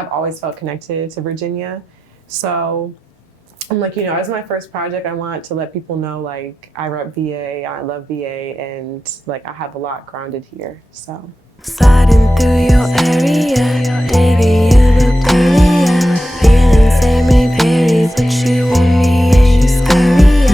I've always felt connected to Virginia. So I'm like, as my first project, I want to let people know, like, I rep VA, I love VA, and like I have a lot grounded here. So sliding through your area, baby, you look prettier. Feeling same me very, but you want me and you scarier.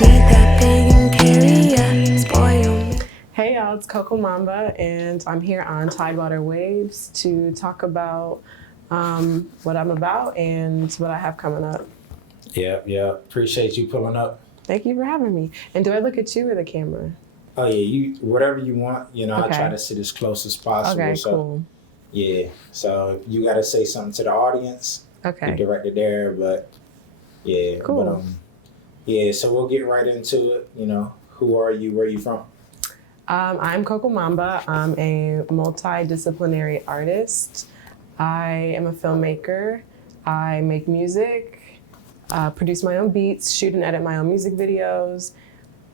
Need that big and carrier, spoil me. hey y'all, it's Coco Mamba, and I'm here on Tidewater Waves to talk about what I'm about and what I have coming up. Yeah. Appreciate you pulling up. Thank you for having me. And do I look at you or the camera? Oh yeah, you whatever you want. I Okay. try to sit as close as possible. Okay, so cool. yeah. So if you gotta say something to the audience, Okay. you direct it there. But yeah. Cool. But yeah. So we'll get right into it. Who are you? Where are you from? I'm Coco Mamba. I'm a multidisciplinary artist. I am a filmmaker. I make music, produce my own beats, shoot and edit my own music videos,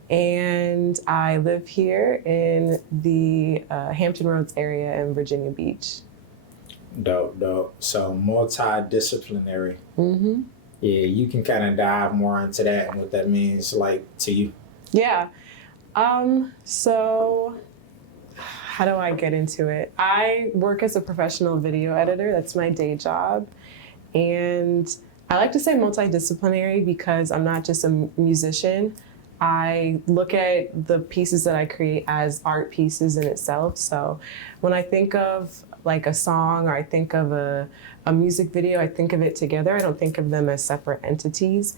and I live here in the Hampton Roads area in Virginia Beach. Dope. So multidisciplinary. Mm-hmm. Yeah, you can kind of dive more into that and what that means, like to you. Yeah. So how do I get into it? I work as a professional video editor. That's my day job. And I like to say multidisciplinary because I'm not just a musician. I look at the pieces that I create as art pieces in itself. So when I think of like a song or I think of a music video, I think of it together. I don't think of them as separate entities.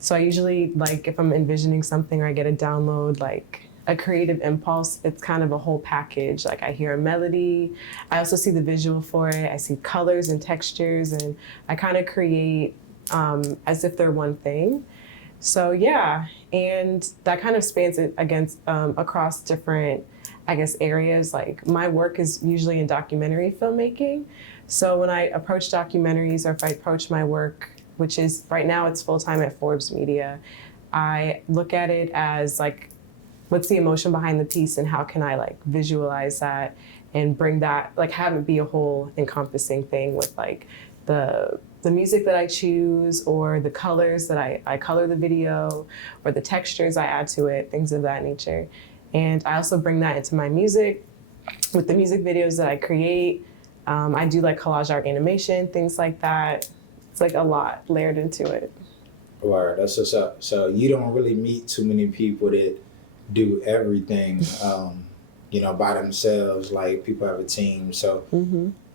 So I usually, like, if I'm envisioning something or I get a download, like a creative impulse, it's kind of a whole package. Like I hear a melody, I also see the visual for it, I see colors and textures, and I kind of create as if they're one thing. So yeah, and that kind of spans it across different, I guess, areas. Like my work is usually in documentary filmmaking. So when I approach documentaries or if I approach my work, which is right now it's full-time at Forbes Media, I look at it as like, what's the emotion behind the piece and how can I like visualize that and bring that, like have it be a whole encompassing thing with like the music that I choose or the colors that I color the video or the textures I add to it, things of that nature. And I also bring that into my music with the music videos that I create. I do like collage art animation, things like that. It's like a lot layered into it. Word, that's what's up. So you don't really meet too many people that do everything, by themselves. Like people have a team. So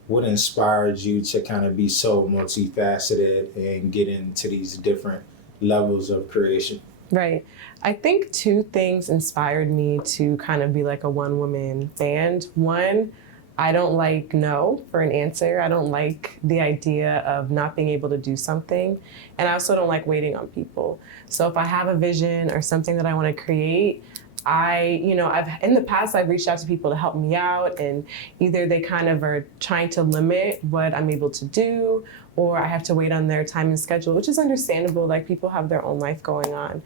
what inspired you to kind of be so multifaceted and get into these different levels of creation? Right. I think two things inspired me to kind of be like a one-woman band. One, I don't like no for an answer. I don't like the idea of not being able to do something. And I also don't like waiting on people. So if I have a vision or something that I want to create, in the past, I've reached out to people to help me out, and either they kind of are trying to limit what I'm able to do, or I have to wait on their time and schedule, which is understandable. Like people have their own life going on.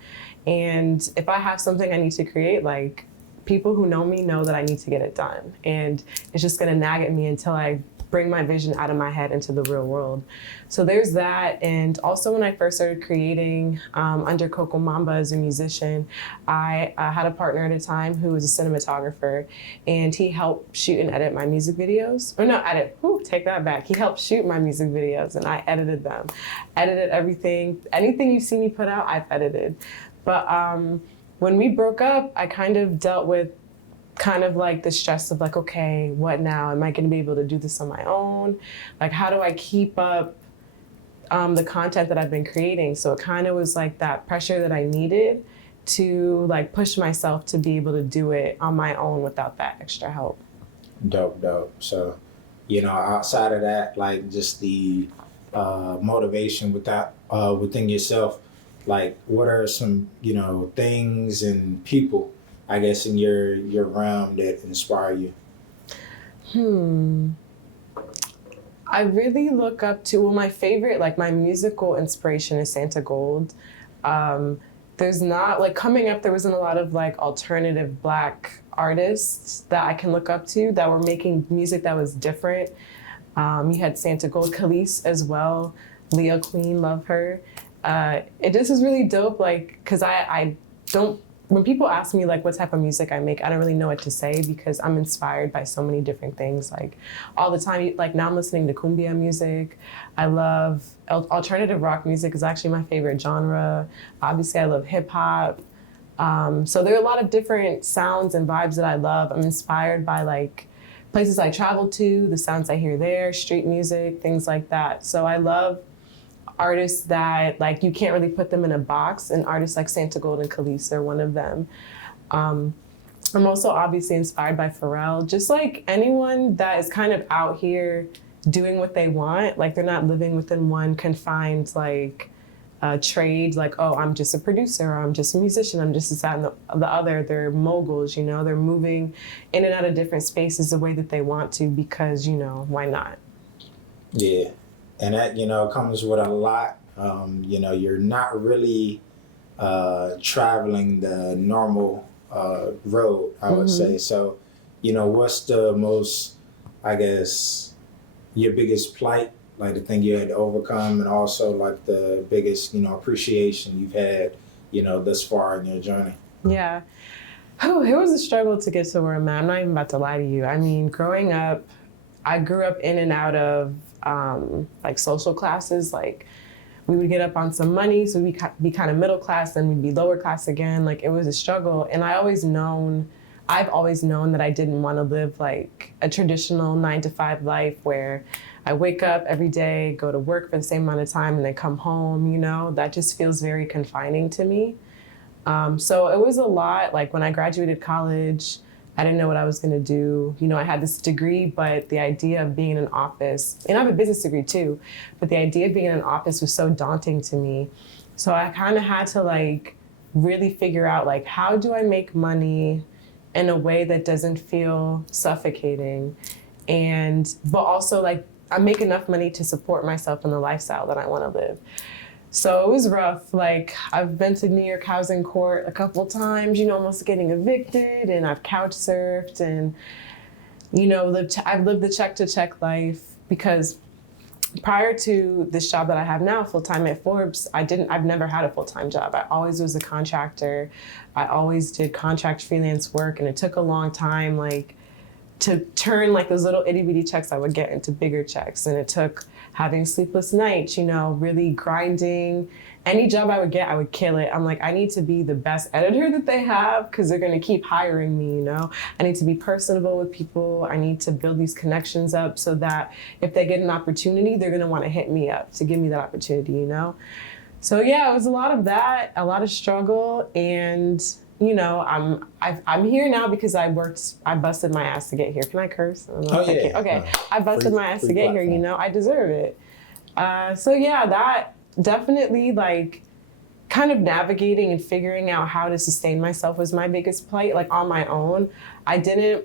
And if I have something I need to create, like people who know me know that I need to get it done. And it's just gonna nag at me until I bring my vision out of my head into the real world. So there's that. And also when I first started creating under Coco Mamba as a musician, I had a partner at a time who was a cinematographer, and he helped shoot and edit my music videos. Or not edit, take that back. He helped shoot my music videos and I edited them. Edited everything. Anything you see me put out, I've edited. But when we broke up, I kind of dealt with kind of like the stress of like, okay, what now? Am I going to be able to do this on my own? Like, how do I keep up the content that I've been creating? So it kind of was like that pressure that I needed to like push myself to be able to do it on my own without that extra help. Dope. So, outside of that, like just the motivation within yourself, like what are some, things and people, I guess, in your realm that inspire you? I really look up to, my favorite, like my musical inspiration is Santa Gold. There's not, like coming up, there wasn't a lot of like alternative Black artists that I can look up to that were making music that was different. You had Santa Gold, Khalees as well, Leo Queen, love her. It just is really dope, like, because I don't, when people ask me like what type of music I make, I don't really know what to say because I'm inspired by so many different things. Like all the time, like now I'm listening to cumbia music. I love alternative rock music is actually my favorite genre. Obviously I love hip hop. So there are a lot of different sounds and vibes that I love. I'm inspired by like places I travel to, the sounds I hear there, street music, things like that. So I love artists that like you can't really put them in a box, and artists like Santa Gold and Khalees are one of them. I'm also obviously inspired by Pharrell, just like anyone that is kind of out here doing what they want, like they're not living within one confined like trade, like, oh, I'm just a producer, or I'm just a musician, I'm just this, that, and the other. They're moguls, you know, they're moving in and out of different spaces the way that they want to because, you know, why not? Yeah. And that, you know, comes with a lot. You know, you're not really traveling the normal road, I would say. So, you know, what's the most, I guess, your biggest plight, like the thing you had to overcome, and also like the biggest, you know, appreciation you've had, you know, thus far in your journey? Yeah. Oh, it was a struggle to get to where I'm at. I'm not even about to lie to you. I mean, growing up, I grew up in and out of like social classes. Like we would get up on some money, so we'd be kind of middle class, then we'd be lower class again. Like it was a struggle. And I've always known that I didn't want to live like a traditional 9-to-5 life where I wake up every day, go to work for the same amount of time, and then come home, you know. That just feels very confining to me. So it was a lot. Like when I graduated college, I didn't know what I was going to do. You know, I had this degree, but the idea of being in an office, and I have a business degree too, but the idea of being in an office was so daunting to me. So I kind of had to like really figure out like, how do I make money in a way that doesn't feel suffocating? But also like I make enough money to support myself in the lifestyle that I want to live. So it was rough. Like I've been to New York Housing Court a couple times, you know, almost getting evicted, and I've couch surfed, and, you know, I've lived the check to check life because prior to this job that I have now, full time at Forbes, I've never had a full time job. I always was a contractor. I always did contract freelance work, and it took a long time, like, to turn like those little itty bitty checks I would get into bigger checks. And it took having sleepless nights, you know, really grinding. Any job I would get, I would kill it. I'm like, I need to be the best editor that they have because they're going to keep hiring me, you know. I need to be personable with people. I need to build these connections up so that if they get an opportunity, they're going to want to hit me up to give me that opportunity, you know. So yeah, it was a lot of that, a lot of struggle, and you know, I'm here now because I busted my ass to get here. Can I curse? Okay. No. I busted my ass to get here, you know, I deserve it. So yeah, that definitely like kind of navigating and figuring out how to sustain myself was my biggest plight, like on my own. I didn't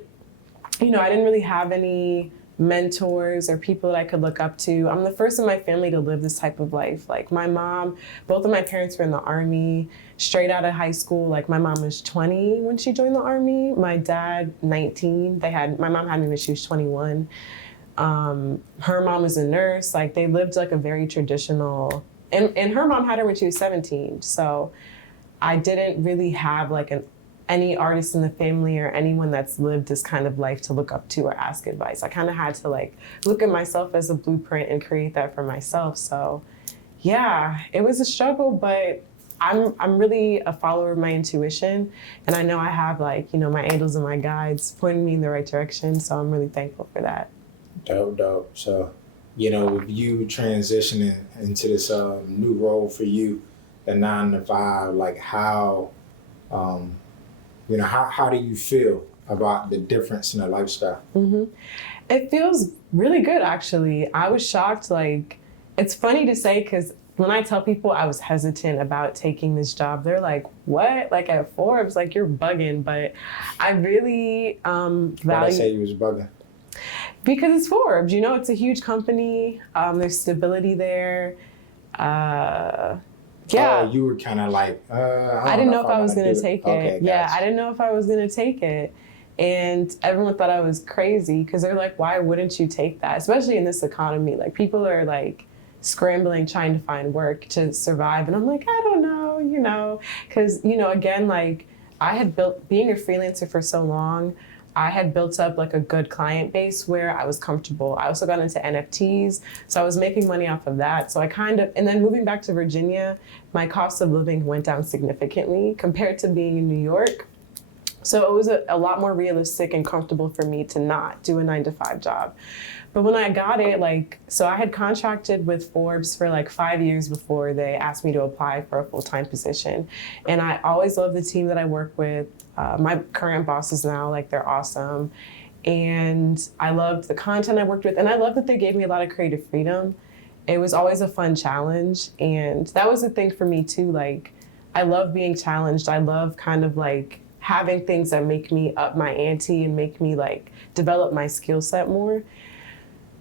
really have any mentors or people that I could look up to. I'm the first in my family to live this type of life. Like my mom, both of my parents were in the Army, straight out of high school. Like my mom was 20 when she joined the Army. My dad, 19. My mom had me when she was 21. Her mom was a nurse. Like they lived like a very traditional, and her mom had her when she was 17. So I didn't really have like any artist in the family or anyone that's lived this kind of life to look up to or ask advice. I kind of had to like look at myself as a blueprint and create that for myself. So yeah, it was a struggle, but I'm really a follower of my intuition, and I know I have like, you know, my angels and my guides pointing me in the right direction. So I'm really thankful for that. Dope. So, you know, with you transitioning into this new role for you, the 9-to-5, like how, you know, how do you feel about the difference in the lifestyle? Mm-hmm. It feels really good, actually. I was shocked. Like, it's funny to say because when I tell people I was hesitant about taking this job, they're like, what? Like at Forbes, like you're bugging. But I really value... Why'd I say you was bugging? Because it's Forbes, you know, it's a huge company. There's stability there. Yeah. Oh, you were kind of like, I didn't know if I was going to take it. Okay, yeah, gotcha. I didn't know if I was going to take it. And everyone thought I was crazy because they're like, why wouldn't you take that? Especially in this economy. Like, people are like scrambling, trying to find work to survive. And I'm like, I don't know, because, again, like, I had built, being a freelancer for so long, I had built up like a good client base where I was comfortable. I also got into NFTs, so I was making money off of that. So and then moving back to Virginia, my cost of living went down significantly compared to being in New York. So it was a lot more realistic and comfortable for me to not do a 9-to-5 job. But when I got it, so I had contracted with Forbes for like 5 years before they asked me to apply for a full-time position. And I always love the team that I work with. My current bosses now, like, they're awesome. And I loved the content I worked with. And I love that they gave me a lot of creative freedom. It was always a fun challenge. And that was the thing for me too. Like, I love being challenged. I love kind of like having things that make me up my ante and make me like develop my skill set more.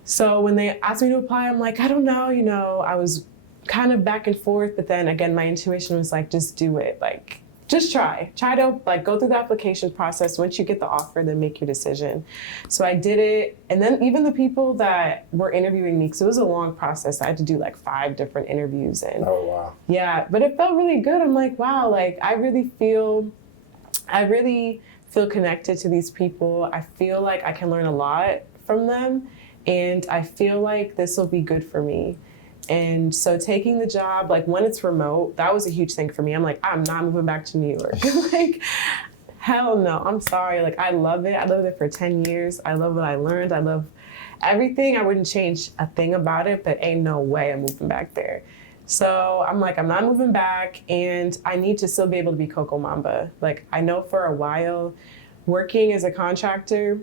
So when they asked me to apply, I'm like, I don't know, I was kind of back and forth, but then again, my intuition was like, just do it. Like, just try to like go through the application process. Once you get the offer, then make your decision. So I did it. And then even the people that were interviewing me, because it was a long process, I had to do like 5 different interviews. And Oh, wow. yeah, but it felt really good. I'm like, wow, like I really feel connected to these people. I feel like I can learn a lot from them. And I feel like this will be good for me. And so taking the job, like when it's remote, that was a huge thing for me. I'm like, I'm not moving back to New York. Like, hell no, I'm sorry. Like, I love it. I lived there for 10 years. I love what I learned. I love everything. I wouldn't change a thing about it, but ain't no way I'm moving back there. So I'm like, I'm not moving back, and I need to still be able to be Coco Mamba. Like, I know for a while, working as a contractor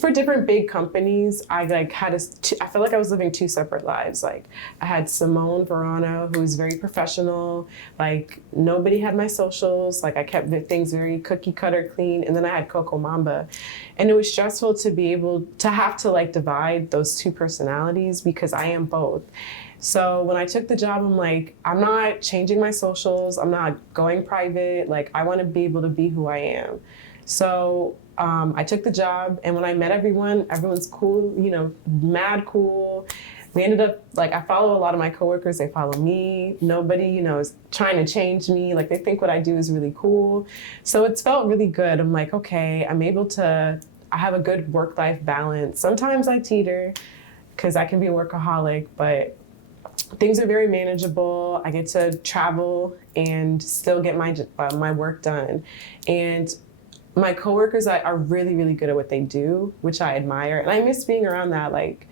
for different big companies, I like I felt like I was living 2 separate lives. Like, I had Simone Verano, who was very professional. Like, nobody had my socials. Like, I kept things very cookie cutter clean. And then I had Coco Mamba. And it was stressful to be able to have to like divide those 2 personalities because I am both. So when I took the job, I'm like, I'm not changing my socials. I'm not going private. Like, I want to be able to be who I am. So I took the job, and when I met everyone's cool, mad cool. We ended up, like, I follow a lot of my coworkers, they follow me. Nobody, is trying to change me. Like, they think what I do is really cool. So it's felt really good. I'm like, okay, I have a good work-life balance. Sometimes I teeter because I can be a workaholic, but things are very manageable. I get to travel and still get my work done. And my coworkers are really, really good at what they do, which I admire. And I miss being around that. Like,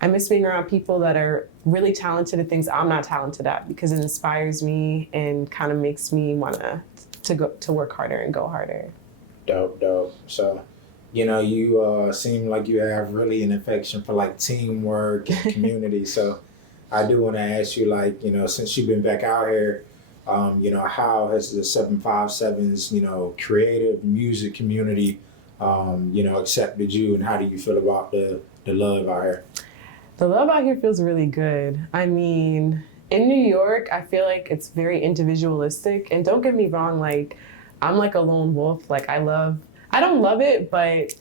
I miss being around people that are really talented at things I'm not talented at, because it inspires me and kind of makes me want to work harder and go harder. Dope. So, you seem like you have really an affection for like teamwork and community. So I do want to ask you, like, since you've been back out here, how has the 757's, creative music community, accepted you, and how do you feel about the love out here? The love out here feels really good. I mean, in New York, I feel like it's very individualistic. And don't get me wrong, like, I'm like a lone wolf. Like, I don't love it, but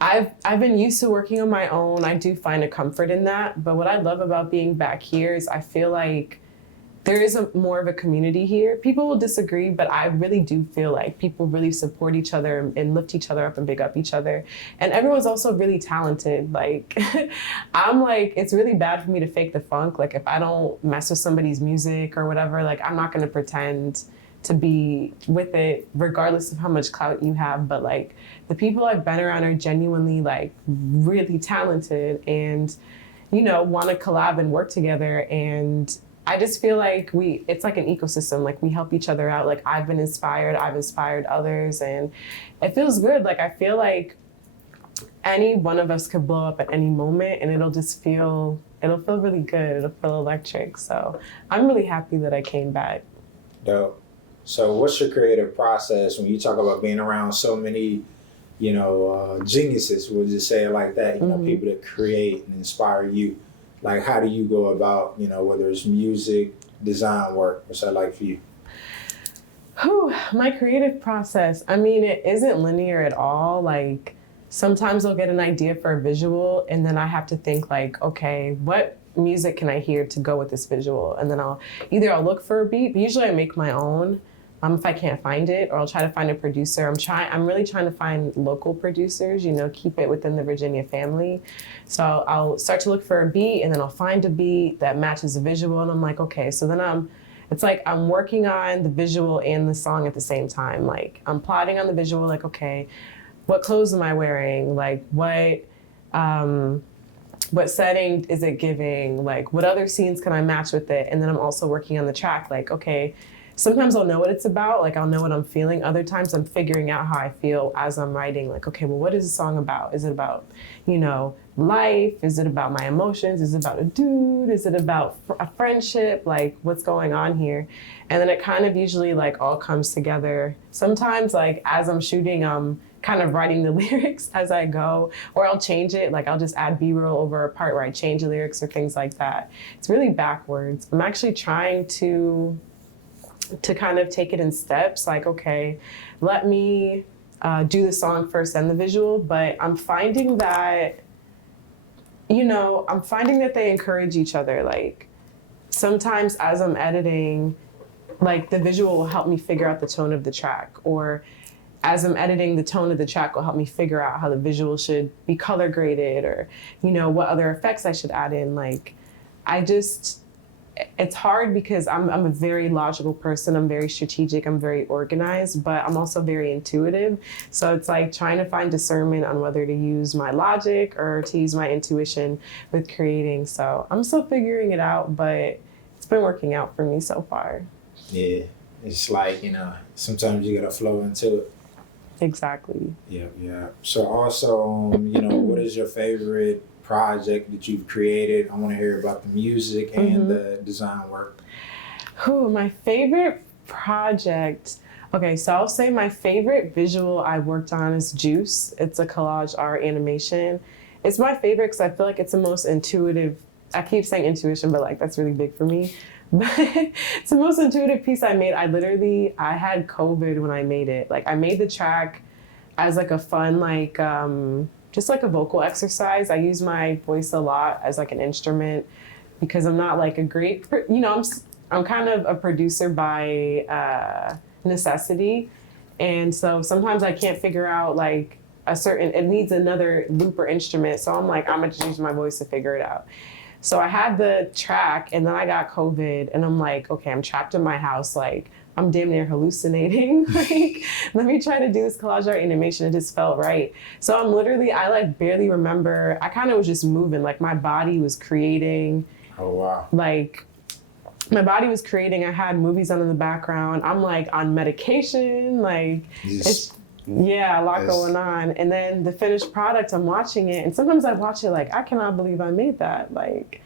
I've been used to working on my own. I do find a comfort in that. But what I love about being back here is I feel like there is more of a community here. People will disagree, but I really do feel like people really support each other and lift each other up and big up each other. And everyone's also really talented. Like, I'm like, it's really bad for me to fake the funk. Like, if I don't mess with somebody's music or whatever, like, I'm not gonna pretend to be with it regardless of how much clout you have. But like, the people I've been around are genuinely like really talented and, want to collab and work together. And I just feel like it's like an ecosystem. Like, we help each other out. Like, I've inspired others, and it feels good. Like, I feel like any one of us could blow up at any moment, and it'll feel really good. It'll feel electric. So I'm really happy that I came back. Dope. So what's your creative process when you talk about being around so many, geniuses, we'll just say it like that, people that create and inspire you? Like, how do you go about, whether it's music, design work? What's that like for you? My creative process. I mean, it isn't linear at all. Like sometimes I'll get an idea for a visual and then I have to think like, okay, what music can I hear to go with this visual? And then I'll look for a beat, but usually I make my own. If I can't find it, or I'll try to find a producer. I'm really trying to find local producers, keep it within the Virginia family. So I'll start to look for a beat and then I'll find a beat that matches the visual. And I'm like, okay, so then it's like I'm working on the visual and the song at the same time. Like I'm plotting on the visual, like, okay, what clothes am I wearing? Like what setting is it giving? Like what other scenes can I match with it? And then I'm also working on the track, like, okay, sometimes I'll know what it's about, like I'll know what I'm feeling. Other times I'm figuring out how I feel as I'm writing, like, okay, well, what is the song about? Is it about, life? Is it about my emotions? Is it about a dude? Is it about a friendship? Like, what's going on here? And then it kind of usually like all comes together. Sometimes like as I'm shooting, I'm kind of writing the lyrics as I go, or I'll change it. Like I'll just add B-roll over a part where I change the lyrics or things like that. It's really backwards. I'm actually trying to kind of take it in steps, like, okay, let me do the song first and the visual, but I'm finding that, they encourage each other. Like sometimes as I'm editing, like the visual will help me figure out the tone of the track, or as I'm editing, the tone of the track will help me figure out how the visual should be color graded, or, what other effects I should add in. Like, it's hard because I'm a very logical person. I'm very strategic. I'm very organized, but I'm also very intuitive. So it's like trying to find discernment on whether to use my logic or to use my intuition with creating. So I'm still figuring it out, but it's been working out for me so far. Yeah, it's like, sometimes you gotta flow into it. Exactly. Yeah. So also, what is your favorite project that you've created? I want to hear about the music and the design work. My favorite project. Okay, so I'll say my favorite visual I worked on is Juice. It's a collage art animation. It's my favorite because I feel like it's the most intuitive. I keep saying intuition, but like that's really big for me. But it's the most intuitive piece I made. I had COVID when I made it. Like I made the track as like a fun, like, just like a vocal exercise. I use my voice a lot as like an instrument because I'm not like a great, I'm kind of a producer by necessity. And so sometimes I can't figure out like it needs another loop or instrument. So I'm like, I'm gonna just use my voice to figure it out. So I had the track and then I got COVID and I'm like, okay, I'm trapped in my house. Like I'm damn near hallucinating. Like, let me try to do this collage art animation. It just felt right. So I like barely remember. I kind of was just moving. Like my body was creating. Oh, wow. Like my body was creating. I had movies on in the background. I'm like on medication. Like a lot going on. And then the finished product, I'm watching it. And sometimes I watch it like, I cannot believe I made that. Like,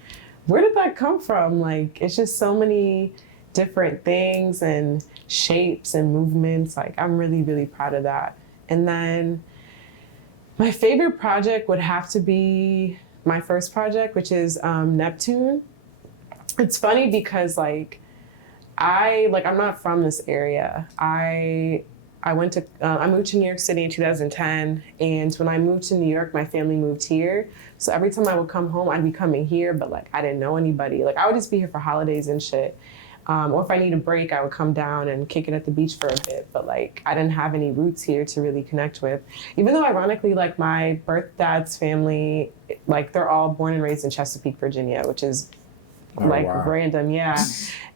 where did that come from? Like, it's just so many different things and shapes and movements. Like I'm really, really proud of that. And then my favorite project would have to be my first project, which is Neptune. It's funny because like I'm not from this area. I moved to New York City in 2010, and when I moved to New York, my family moved here. So every time I would come home, I'd be coming here, but like I didn't know anybody. Like I would just be here for holidays and shit. Or if I need a break, I would come down and kick it at the beach for a bit. But like, I didn't have any roots here to really connect with. Even though ironically, like my birth dad's family, like they're all born and raised in Chesapeake, Virginia, which is random. Yeah.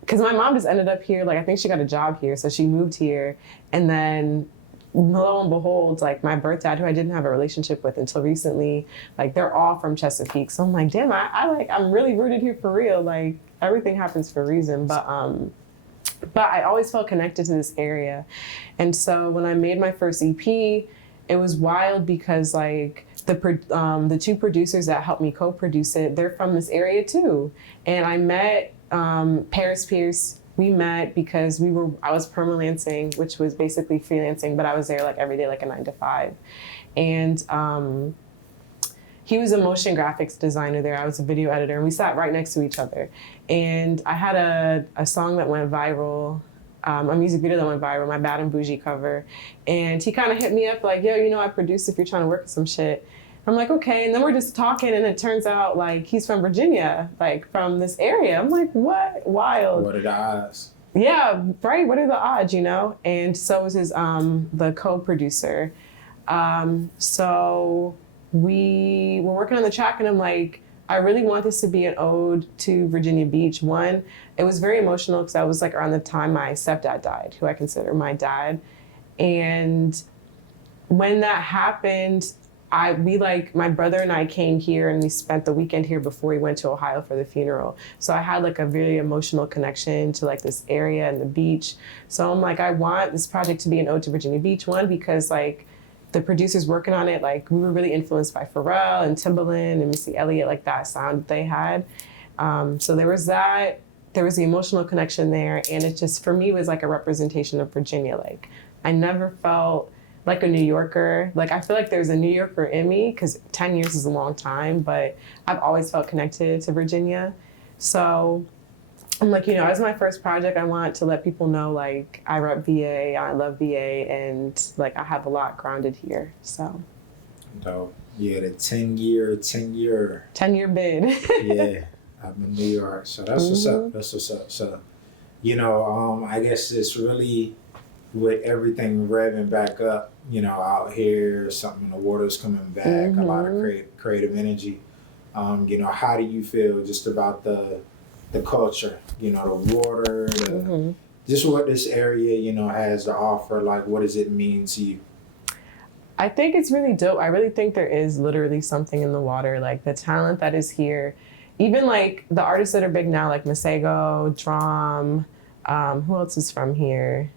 Because my mom just ended up here. Like, I think she got a job here. So she moved here. And then lo and behold, like my birth dad, who I didn't have a relationship with until recently, like they're all from Chesapeake. So I'm like, damn, I'm really rooted here for real. Like everything happens for a reason. But I always felt connected to this area. And so when I made my first EP, it was wild because like the two producers that helped me co-produce it, they're from this area too. And I met Paris Pierce. We met because I was permalancing, which was basically freelancing, but I was there like every day, like a 9 to 5. And he was a motion graphics designer there. I was a video editor, and we sat right next to each other. And I had a song that went viral a music video that went viral, my Bad and Bougie cover. And he kind of hit me up like, yo, you know, I produce if you're trying to work with some shit. I'm like, okay. And then we're just talking and it turns out like he's from Virginia, like from this area. I'm like, what? Wild. What are the odds? Yeah, right. What are the odds, you know? And so is his the co-producer. So we were working on the track and I'm like, I really want this to be an ode to Virginia Beach. One, it was very emotional because I was like around the time my stepdad died, who I consider my dad. And when that happened, my brother and I came here and we spent the weekend here before we went to Ohio for the funeral. So I had like a very emotional connection to like this area and the beach. So I'm like, I want this project to be an ode to Virginia Beach. One, because like the producers working on it, like we were really influenced by Pharrell and Timbaland and Missy Elliott, like that sound that they had. So there was that, there was the emotional connection there. And it just, for me, was like a representation of Virginia. Like I never felt like a New Yorker. Like I feel like there's a New Yorker in me because 10 years is a long time, but I've always felt connected to Virginia. So I'm like, you know, as my first project, I want to let people know like I rep VA, I love VA, and like I have a lot grounded here. So Dope. Yeah, the 10-year 10-year bid. yeah, I'm in New York. So that's what's up. That's what's up. So, you know, I guess it's really with everything revving back up, you know, out here, something in the water's coming back, a lot of creative energy. You know, how do you feel just about the culture, you know, the water, just what this area, you know, has to offer? Like, what does it mean to you? I think it's really dope. I really think there is literally something in the water, like the talent that is here. Even like the artists that are big now, like Masego, Drum, who else is from here?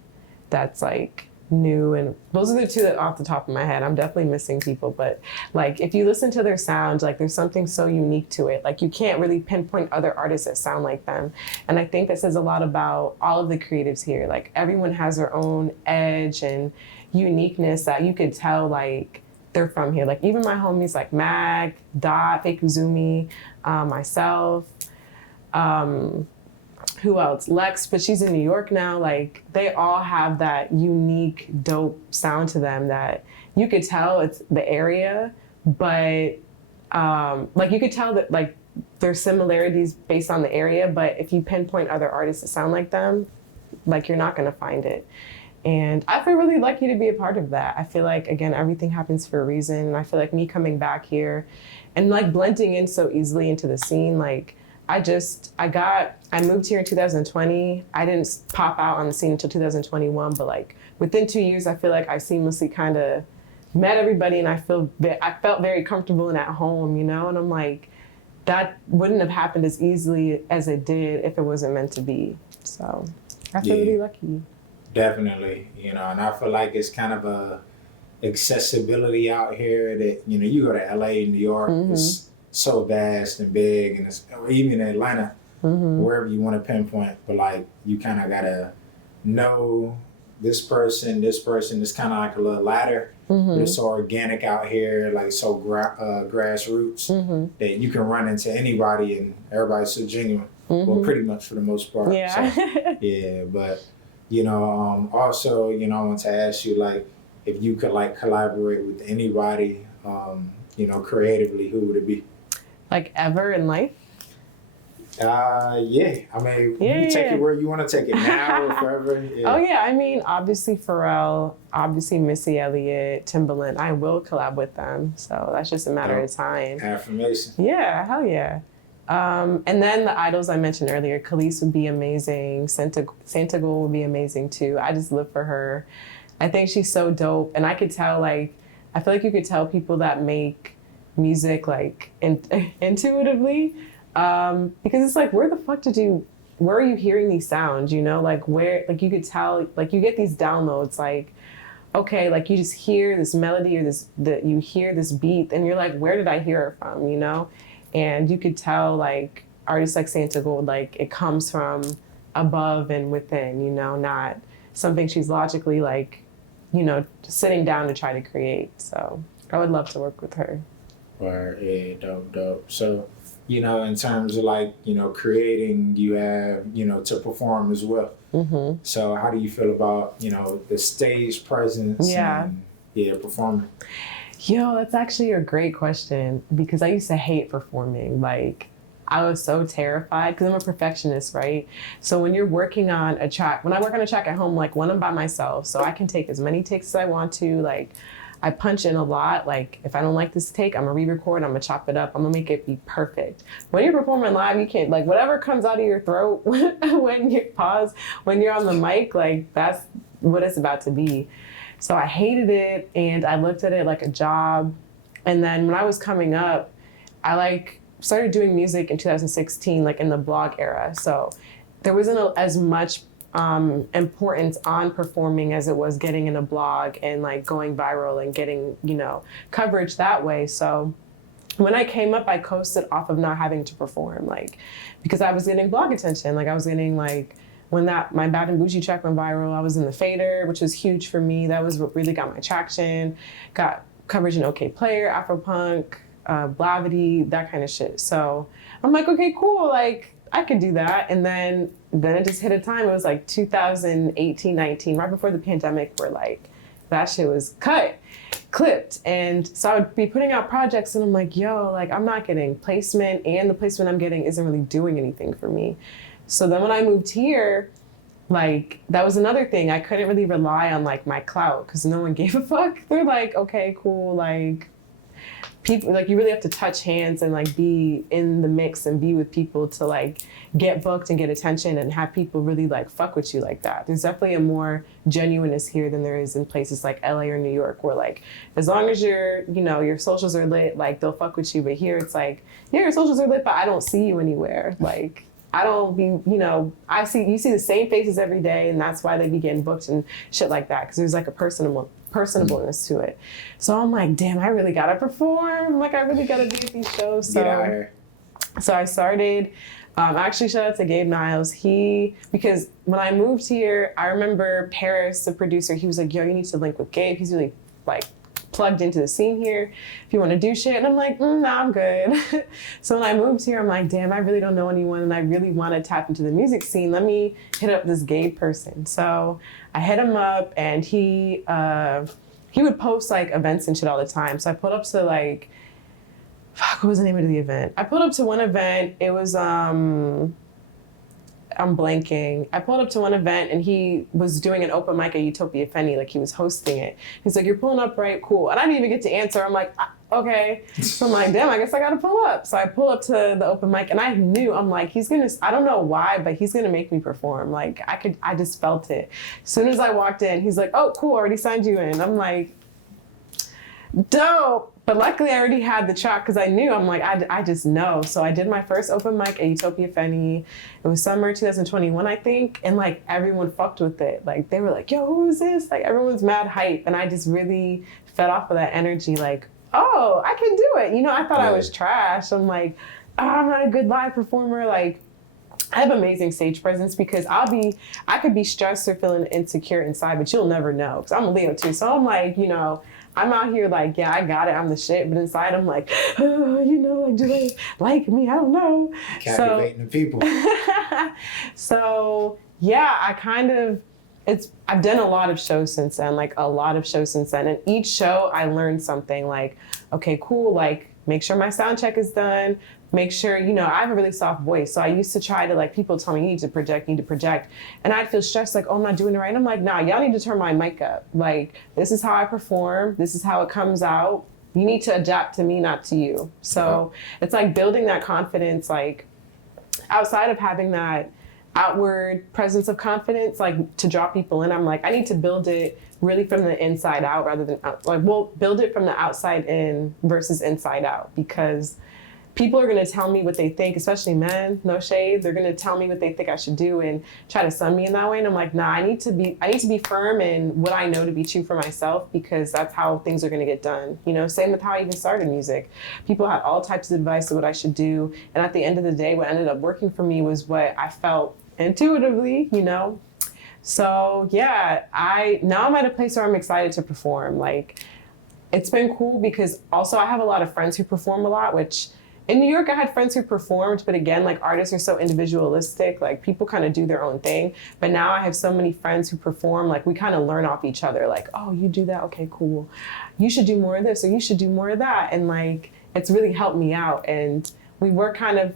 That's like new, and those are the two that off the top of my head. I'm definitely missing people, but like if you listen to their sound, like there's something so unique to it. Like you can't really pinpoint other artists that sound like them. And I think that says a lot about all of the creatives here. Like everyone has their own edge and uniqueness that you could tell like they're from here. Like even my homies like Mag, Dot, Fake Uzumi, myself, who else? Lex, but she's in New York now. Like they all have that unique, dope sound to them that you could tell it's the area, but like you could tell that like there's similarities based on the area, but if you pinpoint other artists that sound like them, like you're not gonna find it. And I feel really lucky to be a part of that. I feel like, again, everything happens for a reason. And I feel like me coming back here and like blending in so easily into the scene, like I moved here in 2020. I didn't pop out on the scene until 2021, but like within 2 years, I feel like I seamlessly kind of met everybody and I felt very comfortable and at home, you know? And I'm like, that wouldn't have happened as easily as it did if it wasn't meant to be. So I feel really lucky. Definitely, you know, and I feel like it's kind of a accessibility out here that, you know, you go to LA, New York, it's so vast and big, and it's, or even Atlanta, wherever you want to pinpoint, but like you kind of gotta know this person is kind of like a little ladder, but it's so organic out here, like so grassroots that you can run into anybody and everybody's so genuine. Well, pretty much for the most part. Yeah. So, yeah, but you know, also, you know, I want to ask you like if you could like collaborate with anybody, you know, creatively, who would it be? Like ever in life? Yeah. I mean, you take it where you want to take it, now or forever. Yeah. Oh yeah, I mean, obviously Pharrell, obviously Missy Elliott, Timbaland. I will collab with them, so that's just a matter of time. Affirmation. Yeah, hell yeah. And then the idols I mentioned earlier, Khalees would be amazing. Santiago would be amazing too. I just live for her. I think she's so dope, and I could tell like, I feel like you could tell people that make music like intuitively. Because it's like, where are you hearing these sounds, you know? Like where, like you could tell, like you get these downloads, like, okay, like you just hear this melody or you hear this beat and you're like, where did I hear it from, you know? And you could tell like artists like Santa Gold, like it comes from above and within, you know, not something she's logically like, you know, sitting down to try to create. So I would love to work with her. Yeah, dope. So you know, in terms of like, you know, creating, you have, you know, to perform as well. Mm-hmm. So how do you feel about, you know, the stage presence and performing? Yo, that's actually a great question because I used to hate performing. Like, I was so terrified because I'm a perfectionist, right? So when you're working on a track, when I work on a track at home, like when I'm by myself, so I can take as many takes as I want to. Like, I punch in a lot. Like, if I don't like this take, I'm gonna re-record, I'm gonna chop it up, I'm gonna make it be perfect. When you're performing live, you can't, like, whatever comes out of your throat when you pause, when you're on the mic, like, that's what it's about to be. So I hated it, and I looked at it like a job. And then when I was coming up, I like started doing music in 2016, like in the blog era. So there wasn't as much importance on performing as it was getting in a blog and like going viral and getting, you know, coverage that way. So when I came up, I coasted off of not having to perform, like, because I was getting blog attention. Like I was getting like, when that my Bad and Bougie track went viral, I was in the Fader, which was huge for me. That was what really got my traction. Got coverage in OK Player, Afropunk, Blavity, that kind of shit. So I'm like, okay, cool. Like I could do that. And then it just hit a time. It was like 2018, 19, right before the pandemic, where like that shit was clipped. And so I would be putting out projects and I'm like, yo, like I'm not getting placement, and the placement I'm getting isn't really doing anything for me. So then when I moved here, like that was another thing. I couldn't really rely on like my clout because no one gave a fuck. They're like, okay, cool. Like people, like you really have to touch hands and like be in the mix and be with people to like get booked and get attention and have people really like fuck with you like that. There's definitely a more genuineness here than there is in places like LA or New York, where like as long as your socials are lit, like they'll fuck with you. But here it's like, yeah, your socials are lit, but I don't see you anywhere. Like I don't be, you see the same faces every day, and that's why they be getting booked and shit like that, because there's like a personableness to it. So I'm like, damn, I really gotta perform. Like I really gotta be at these shows. So, Get out here. So I started, actually shout out to Gabe Niles. Because when I moved here, I remember Paris, the producer, he was like, yo, you need to link with Gabe. He's really like plugged into the scene here if you want to do shit. And I'm like, nah, I'm good. So when I moved here, I'm like, damn, I really don't know anyone and I really want to tap into the music scene. Let me hit up this Gabe person. So I hit him up, and he would post like events and shit all the time. So I pulled up to like, fuck, what was the name of the event? I pulled up to one event. It was I'm blanking. I pulled up to one event and he was doing an open mic at Utopia Fenny, like he was hosting it. He's like, you're pulling up, right? Cool. And I didn't even get to answer. I'm like, okay. So I'm like, damn, I guess I gotta pull up. So I pull up to the open mic, and I knew, I'm like, I don't know why, but he's gonna make me perform. Like I just felt it. As soon as I walked in, he's like, oh, cool, already signed you in. I'm like, dope. But luckily I already had the track because I knew, I'm like, I just know. So I did my first open mic at Utopia Fenny. It was summer 2021, I think. And like everyone fucked with it. Like they were like, yo, who is this? Like everyone's mad hype. And I just really fed off of that energy. Like, oh, I can do it. I thought I was trash. I'm like, oh, I'm not a good live performer. Like I have amazing stage presence because I could be stressed or feeling insecure inside, but you'll never know. Because I'm a Leo too. So I'm like, I'm out here like, yeah, I got it, I'm the shit. But inside I'm like, like, do they like me? I don't know. Captivating the people. So yeah, I've done a lot of shows since then, And each show I learned something like, okay, cool. Like make sure my sound check is done. Make sure, I have a really soft voice. So I used to try to like, people tell me you need to project. And I'd feel stressed like, oh, I'm not doing it right. And I'm like, nah, y'all need to turn my mic up. Like, this is how I perform. This is how it comes out. You need to adapt to me, not to you. So It's like building that confidence, like outside of having that outward presence of confidence, like to draw people in. I'm like, I need to build it really from the inside out rather than build it from the outside in versus inside out, because people are going to tell me what they think, especially men, no shade. They're going to tell me what they think I should do and try to sun me in that way. And I'm like, nah, I need to be firm in what I know to be true for myself, because that's how things are going to get done. Same with how I even started music. People had all types of advice of what I should do. And at the end of the day, what ended up working for me was what I felt intuitively, So yeah, now I'm at a place where I'm excited to perform. Like, it's been cool because also I have a lot of friends who perform a lot, which in New York, I had friends who performed, but again, like artists are so individualistic, like people kind of do their own thing. But now I have so many friends who perform, like we kind of learn off each other, like, oh, you do that? Okay, cool. You should do more of this, or you should do more of that. And like, it's really helped me out. And we work kind of,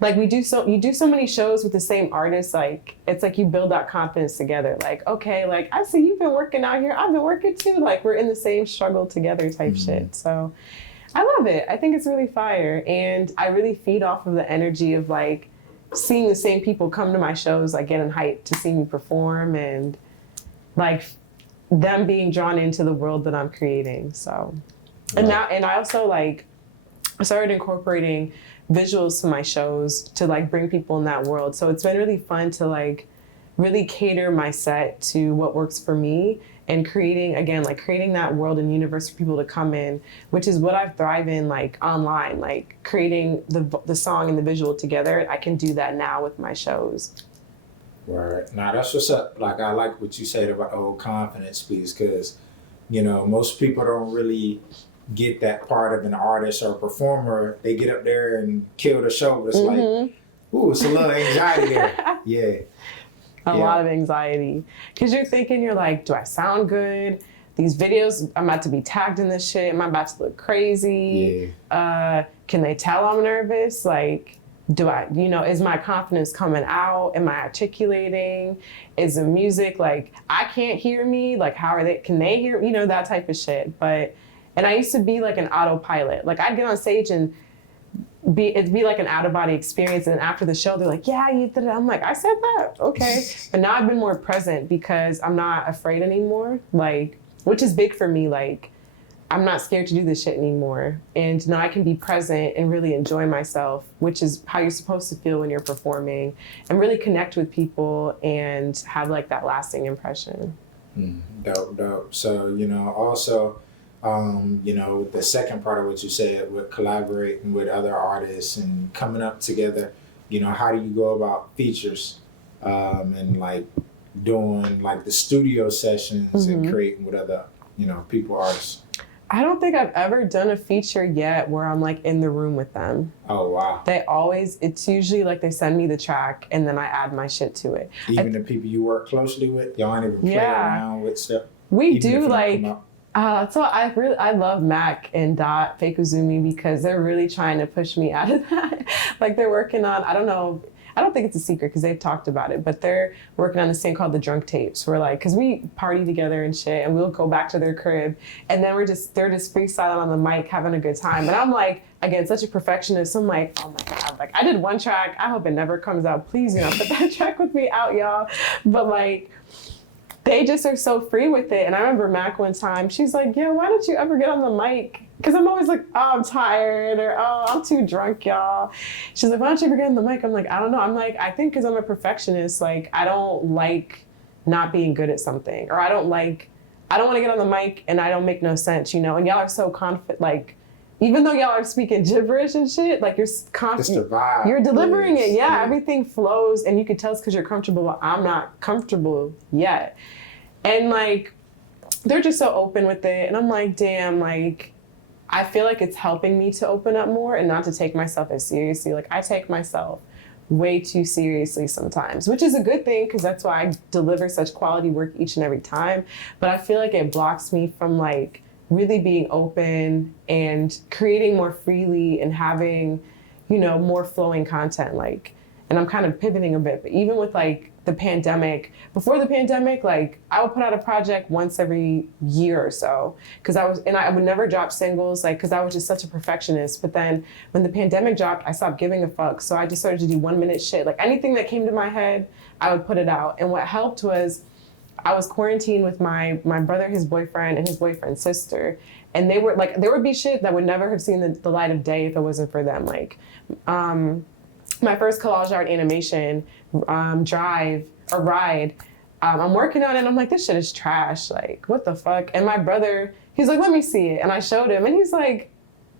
like you do so many shows with the same artists, like it's like you build that confidence together. Like, okay, like I see you've been working out here, I've been working too. Like we're in the same struggle together type shit. So I love it. I think it's really fire. And I really feed off of the energy of like seeing the same people come to my shows, like getting hyped to see me perform and like them being drawn into the world that I'm creating. So, and I also like, I started incorporating visuals to my shows to like bring people in that world. So it's been really fun to like really cater my set to what works for me and creating that world and universe for people to come in, which is what I thrive in like online, like creating the song and the visual together. I can do that now with my shows. Right. Now that's what's up. Like I like what you said about the whole confidence piece, because you know most people don't really get that part of an artist or performer. They get up there and kill the show, but it's like, ooh, it's a little anxiety there. Yeah. A lot of anxiety. Because you're thinking, you're like, do I sound good? These videos, I'm about to be tagged in this shit. Am I about to look crazy? Yeah. Can they tell I'm nervous? Like, is my confidence coming out? Am I articulating? Is the music, like, I can't hear me? Like, can they hear, that type of shit. And I used to be like an autopilot. Like, I'd get on stage and it'd be like an out-of-body experience, and after the show they're like, yeah, you did it. I'm like, I said that, okay. But now I've been more present because I'm not afraid anymore, like, which is big for me. Like, I'm not scared to do this shit anymore, and now I can be present and really enjoy myself, which is how you're supposed to feel when you're performing, and really connect with people and have like that lasting impression. Dope. So also with the second part of what you said, with collaborating with other artists and coming up together, how do you go about features and like doing like the studio sessions and creating with other, people, artists? I don't think I've ever done a feature yet where I'm like in the room with them. Oh, wow. It's usually like they send me the track and then I add my shit to it. Even the people you work closely with, y'all ain't even play around with stuff? We do like... so I love Mac and Dot Fake Uzumi because they're really trying to push me out of that. Like they're working on, I don't think it's a secret because they've talked about it, but they're working on this thing called the Drunk Tapes. We're like, because we party together and shit, and we'll go back to their crib, and then they're just freestyling on the mic, having a good time. And I'm like, again, such a perfectionist. So I'm like, oh my God, like I did one track. I hope it never comes out. Please, put that track with me out, y'all. But like, they just are so free with it. And I remember Mac one time, she's like, yeah, why don't you ever get on the mic? Because I'm always like, oh, I'm tired, or oh, I'm too drunk, y'all. She's like, why don't you ever get on the mic? I'm like, I don't know. I'm like, I think because I'm a perfectionist, like, I don't like not being good at something. Or I don't want to get on the mic and I don't make no sense, And y'all are so confident, like, even though y'all are speaking gibberish and shit, like you're confident, you're delivering it. Yeah, everything flows, and you can tell it's because you're comfortable. But I'm not comfortable yet, and like they're just so open with it, and I'm like, damn, like I feel like it's helping me to open up more and not to take myself as seriously. Like I take myself way too seriously sometimes, which is a good thing because that's why I deliver such quality work each and every time. But I feel like it blocks me from like really being open and creating more freely and having, more flowing content. Like, and I'm kind of pivoting a bit, but even with like the pandemic, before the pandemic, like I would put out a project once every year or so I would never drop singles, like, cause I was just such a perfectionist. But then when the pandemic dropped, I stopped giving a fuck. So I just started to do 1 minute shit. Like anything that came to my head, I would put it out. And what helped was I was quarantined with my brother, his boyfriend, and his boyfriend's sister. And they were like, there would be shit that would never have seen the light of day if it wasn't for them. Like, my first collage art animation, Ride, I'm working on it and I'm like, this shit is trash. Like, what the fuck? And my brother, he's like, let me see it. And I showed him and he's like,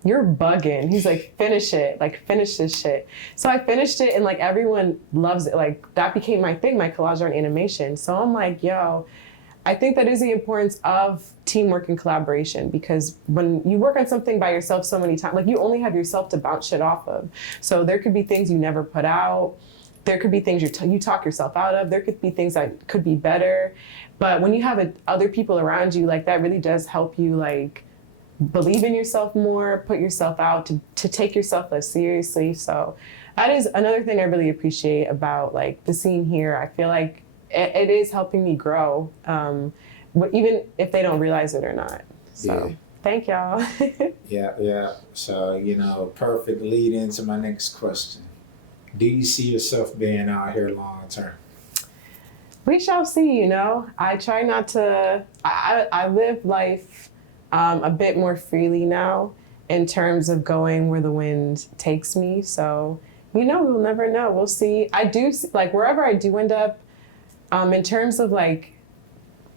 you're bugging. He's like, finish it. Like, finish this shit. So I finished it and like everyone loves it. Like that became my thing, my collage art animation. So I'm like, yo, I think that is the importance of teamwork and collaboration, because when you work on something by yourself so many times, like you only have yourself to bounce shit off of. So there could be things you never put out. There could be things you talk yourself out of. There could be things that could be better. But when you have other people around you, like that really does help you like believe in yourself more, put yourself out, to take yourself less seriously. So that is another thing I really appreciate about like the scene here. I feel like it is helping me grow, even if they don't realize it or not. So thank y'all. Yeah. So, perfect lead into my next question. Do you see yourself being out here long term? We shall see, I try not to, I live life a bit more freely now in terms of going where the wind takes me. So, we'll never know. We'll see. I do, like, wherever I do end up, in terms of, like,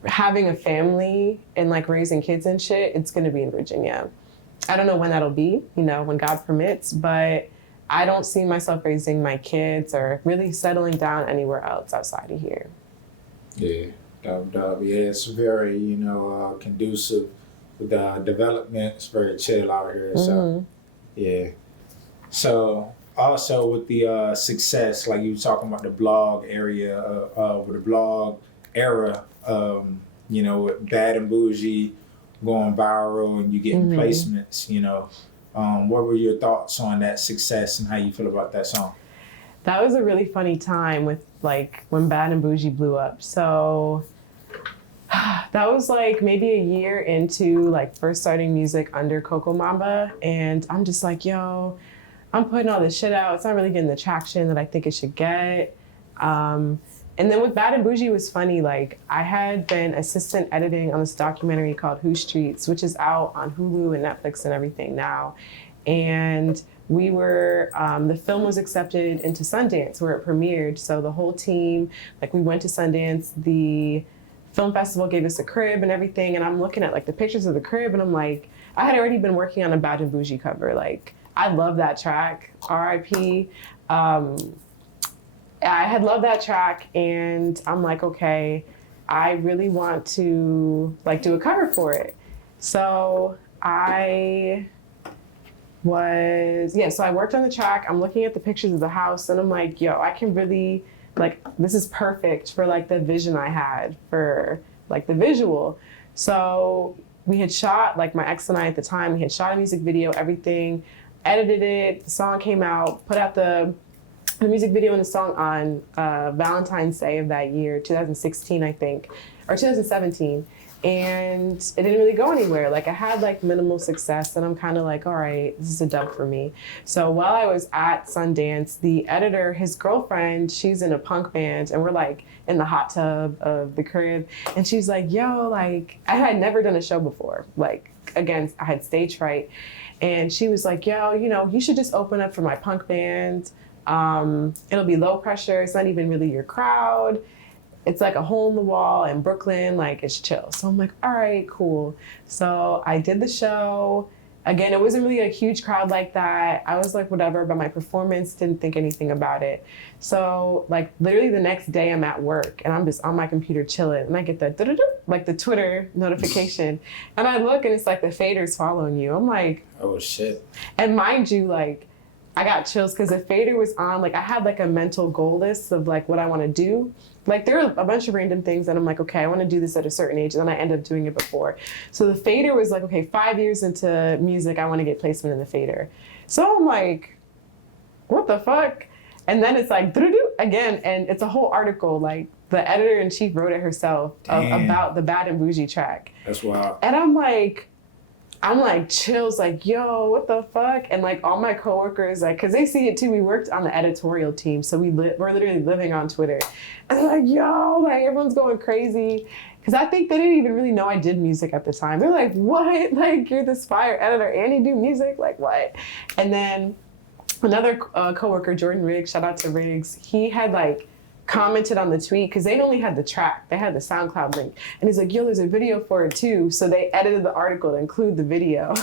having a family and, like, raising kids and shit, it's going to be in Virginia. I don't know when that'll be, when God permits, but I don't see myself raising my kids or really settling down anywhere else outside of here. Yeah, dub. Yeah, it's very, conducive with development. It's very chill out here. So, yeah. So, also with the success, like you were talking about the blog area, with the blog era, with Bad and Bougie going viral and you getting placements, what were your thoughts on that success and how you feel about that song? That was a really funny time with like when Bad and Bougie blew up. So that was like maybe a year into like first starting music under Coco Mamba. And I'm just like, yo, I'm putting all this shit out. It's not really getting the traction that I think it should get. And then with Bad and Bougie, it was funny. Like I had been assistant editing on this documentary called Who Streets, which is out on Hulu and Netflix and everything now. And we were, the film was accepted into Sundance where it premiered. So the whole team, like we went to Sundance, the film festival gave us a crib and everything. And I'm looking at like the pictures of the crib and I'm like, I had already been working on a Bad and Bougie cover. Like I love that track, R.I.P. I had loved that track and I'm like, okay, I really want to like do a cover for it. So I worked on the track. I'm looking at the pictures of the house and I'm like, yo, I can really, like, this is perfect for like the vision I had for like the visual. So we had shot, like my ex and I at the time, we had shot a music video, everything, edited it, the song came out, put out the music video and the song on Valentine's Day of that year, 2016, I think, or 2017. And it didn't really go anywhere. Like I had like minimal success and I'm kind of like, all right, this is a dub for me. So while I was at Sundance, the editor, his girlfriend, she's in a punk band and we're like in the hot tub of the crib. And she's like, yo, like I had never done a show before. Like again, I had stage fright. And she was like, yo, you should just open up for my punk band. It'll be low pressure. It's not even really your crowd. It's like a hole in the wall in Brooklyn, like it's chill. So I'm like, all right, cool. So I did the show. Again, it wasn't really a huge crowd like that. I was like, whatever, but my performance, didn't think anything about it. So like literally the next day I'm at work and I'm just on my computer chilling and I get the like the Twitter notification and I look and it's like the Fader's following you. I'm like, oh shit. And mind you, like, I got chills because the Fader was on, like I had like a mental goal list of like what I want to do. Like there are a bunch of random things that I'm like, okay, I want to do this at a certain age and then I end up doing it before. So the Fader was like, okay, 5 years into music, I want to get placement in the Fader. So I'm like, what the fuck? And then it's like, again, and it's a whole article, like the editor-in-chief wrote it herself about the Bad and Bougie track. That's wild. And I'm like chills, like, yo, what the fuck? And like all my coworkers, like, cause they see it too. We worked on the editorial team. So we're literally living on Twitter. And they're like, yo, like everyone's going crazy. Cause I think they didn't even really know I did music at the time. They're like, what? Like you're this fire editor and you do music? Like what? And then another coworker, Jordan Riggs, shout out to Riggs. He had like commented on the tweet because they only had the track. They had the SoundCloud link. And he's like, yo, there's a video for it too. So they edited the article to include the video.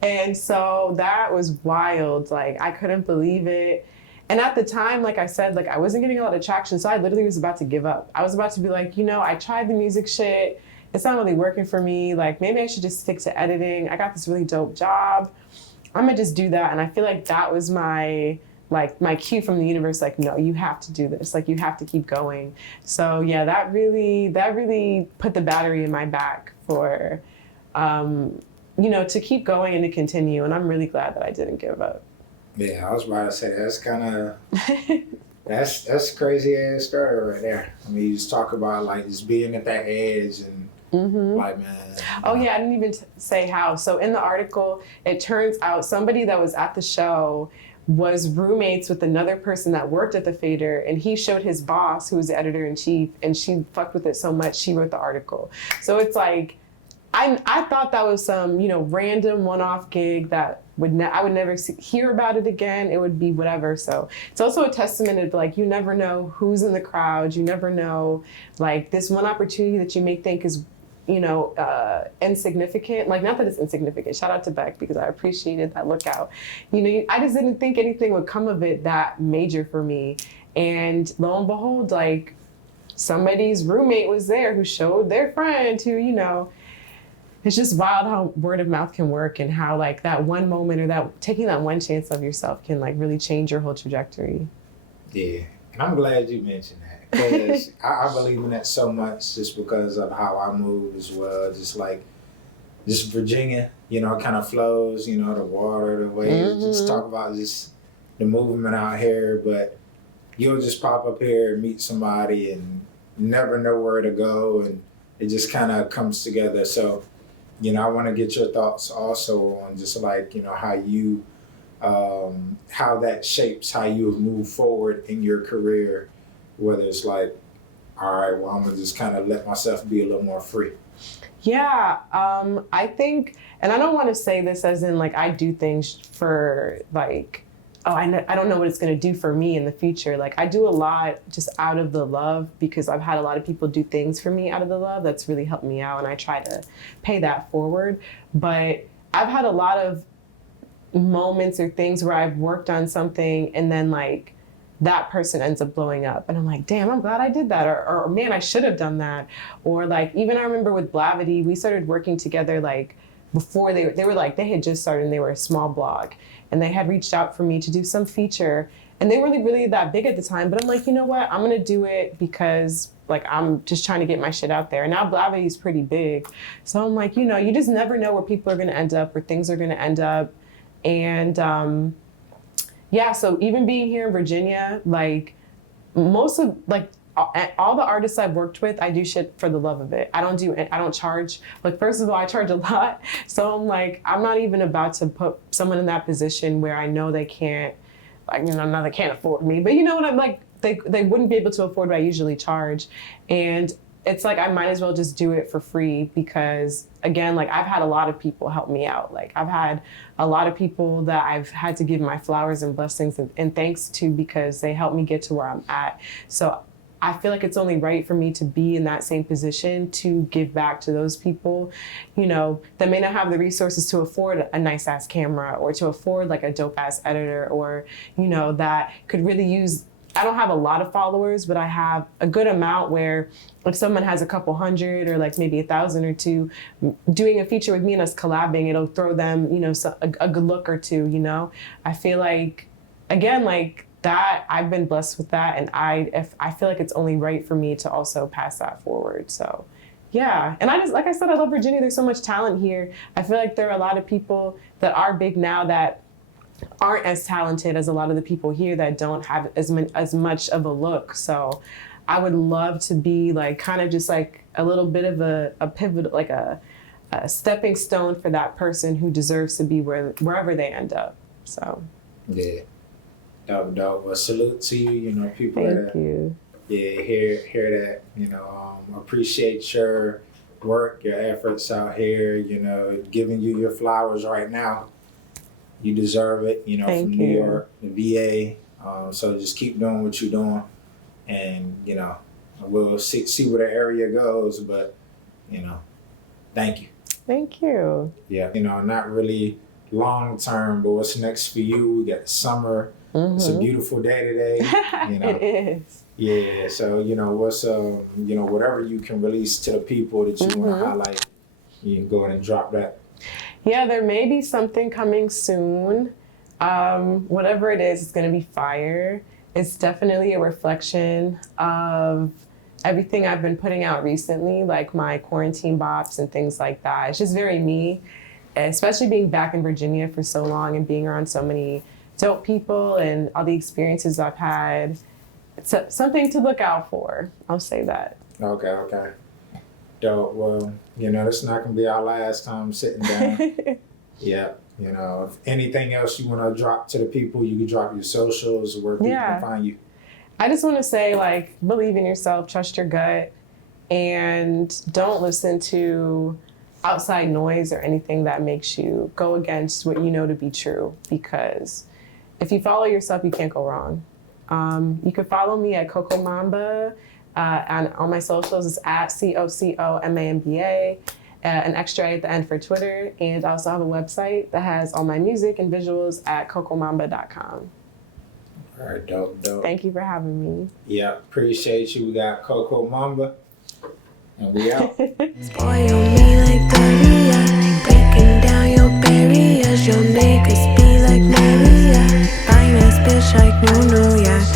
And so that was wild. Like, I couldn't believe it. And at the time, like I said, like I wasn't getting a lot of traction, so I literally was about to give up. I was about to be like, you know, I tried the music shit. It's not really working for me. Like maybe I should just stick to editing. I got this really dope job. I'm gonna just do that. And I feel like that was my cue from the universe, like, no, you have to do this. Like you have to keep going. So yeah, that really put the battery in my back for, you know, to keep going and to continue. And I'm really glad that I didn't give up. Yeah, I was about to say that's kind of that's crazy ass story right there. I mean, you just talk about like just being at that edge and like, man. Oh yeah, I didn't even say how. So in the article, it turns out somebody that was at the show was roommates with another person that worked at the Fader, and he showed his boss, who was the editor-in-chief, and she fucked with it so much she wrote the article. So it's like, I thought that was some, you know, random one-off gig that I would never hear about it again. It would be whatever. So it's also a testament to like, you never know who's in the crowd. You never know, like this one opportunity that you may think is, you know, insignificant. Like, not that it's insignificant. Shout out to Beck because I appreciated that lookout. You know, I just didn't think anything would come of it that major for me. And lo and behold, like somebody's roommate was there who showed their friend who, you know, it's just wild how word of mouth can work and how like that one moment or that taking that one chance of yourself can like really change your whole trajectory. Yeah, and I'm glad you mentioned that because I believe in that so much just because of how I move as well. Just Virginia, you know, kind of flows, you know, the water, the waves. Just talk about just the movement out here, but you'll just pop up here and meet somebody and never know where to go, and it just kind of comes together. So, you know, I want to get your thoughts also on just like, you know, how you, how that shapes how you move forward in your career, whether it's like, all right, well, I'm going to just kind of let myself be a little more free. Yeah, I think, and I don't want to say this as in like I do things for like, oh, I don't know what it's going to do for me in the future. Like I do a lot just out of the love because I've had a lot of people do things for me out of the love that's really helped me out, and I try to pay that forward. But I've had a lot of moments or things where I've worked on something and then like that person ends up blowing up and I'm like, damn, I'm glad I did that, or man, I should have done that. Or like even I remember with Blavity, we started working together like before they were like, they had just started and they were a small blog. And they had reached out for me to do some feature. And they weren't really that big at the time. But I'm like, you know what? I'm going to do it because like I'm just trying to get my shit out there. And now Blavity is pretty big. So I'm like, you know, you just never know where people are going to end up, where things are going to end up. And yeah, so even being here in Virginia, like most of like all the artists I've worked with, I do shit for the love of it. I don't charge. Like, first of all, I charge a lot. So I'm like, I'm not even about to put someone in that position where I know they can't, like, you know, they can't afford me. But you know what I'm like, they wouldn't be able to afford what I usually charge. And it's like, I might as well just do it for free because again, like I've had a lot of people help me out. Like I've had a lot of people that I've had to give my flowers and blessings and thanks to because they helped me get to where I'm at. So I feel like it's only right for me to be in that same position to give back to those people, you know, that may not have the resources to afford a nice ass camera or to afford like a dope ass editor or, you know, that could really use, I don't have a lot of followers, but I have a good amount where if someone has a couple hundred or like maybe 1,000 or two, doing a feature with me and us collabing, it'll throw them, you know, a good look or two, you know. I feel like, again, like, that I've been blessed with that, and I feel like it's only right for me to also pass that forward. So, yeah, and I just, like I said, I love Virginia. There's so much talent here. I feel like there are a lot of people that are big now that aren't as talented as a lot of the people here that don't have as much of a look. So, I would love to be like kind of just like a little bit of a pivot, like a stepping stone for that person who deserves to be wherever they end up. So, yeah. Dope. Well, salute to you. You know, people Thank you. Yeah, hear that. You know, appreciate your work, your efforts out here. You know, giving you your flowers right now. You deserve it. You know, Thank from you. New York, the VA. So just keep doing what you're doing, and you know, we'll see where the area goes. But you know, thank you. Thank you. Yeah, you know, not really long term, but what's next for you? We got summer It's a beautiful day today. You know. It is. Yeah. So what's whatever you can release to the people that you want to highlight, you can go ahead and drop that. Yeah, there may be something coming soon. Whatever it is, it's going to be fire. It's definitely a reflection of everything I've been putting out recently, like my quarantine bops and things like that. It's just very me, especially being back in Virginia for so long and being around so many dope people and all the experiences I've had. It's something to look out for. I'll say that. Okay. Dope. Well, this not going to be our last time sitting down. Yeah. If anything else you want to drop to the people, you can drop your socials, where people can find you. I just want to say, believe in yourself, trust your gut, and don't listen to outside noise or anything that makes you go against what you know to be true. Because if you follow yourself, you can't go wrong. You can follow me at Coco Mamba, and on my socials is at COCOMAMBA. An extra at the end for Twitter, and I also have a website that has all my music and visuals at cocomamba.com. All right, dope. Thank you for having me. Yeah, appreciate you. We got Coco Mamba, and we out. Spoil me like Gloria, breaking down your barriers. Your niggas be like Maria, finest bitch like Nunu, yeah.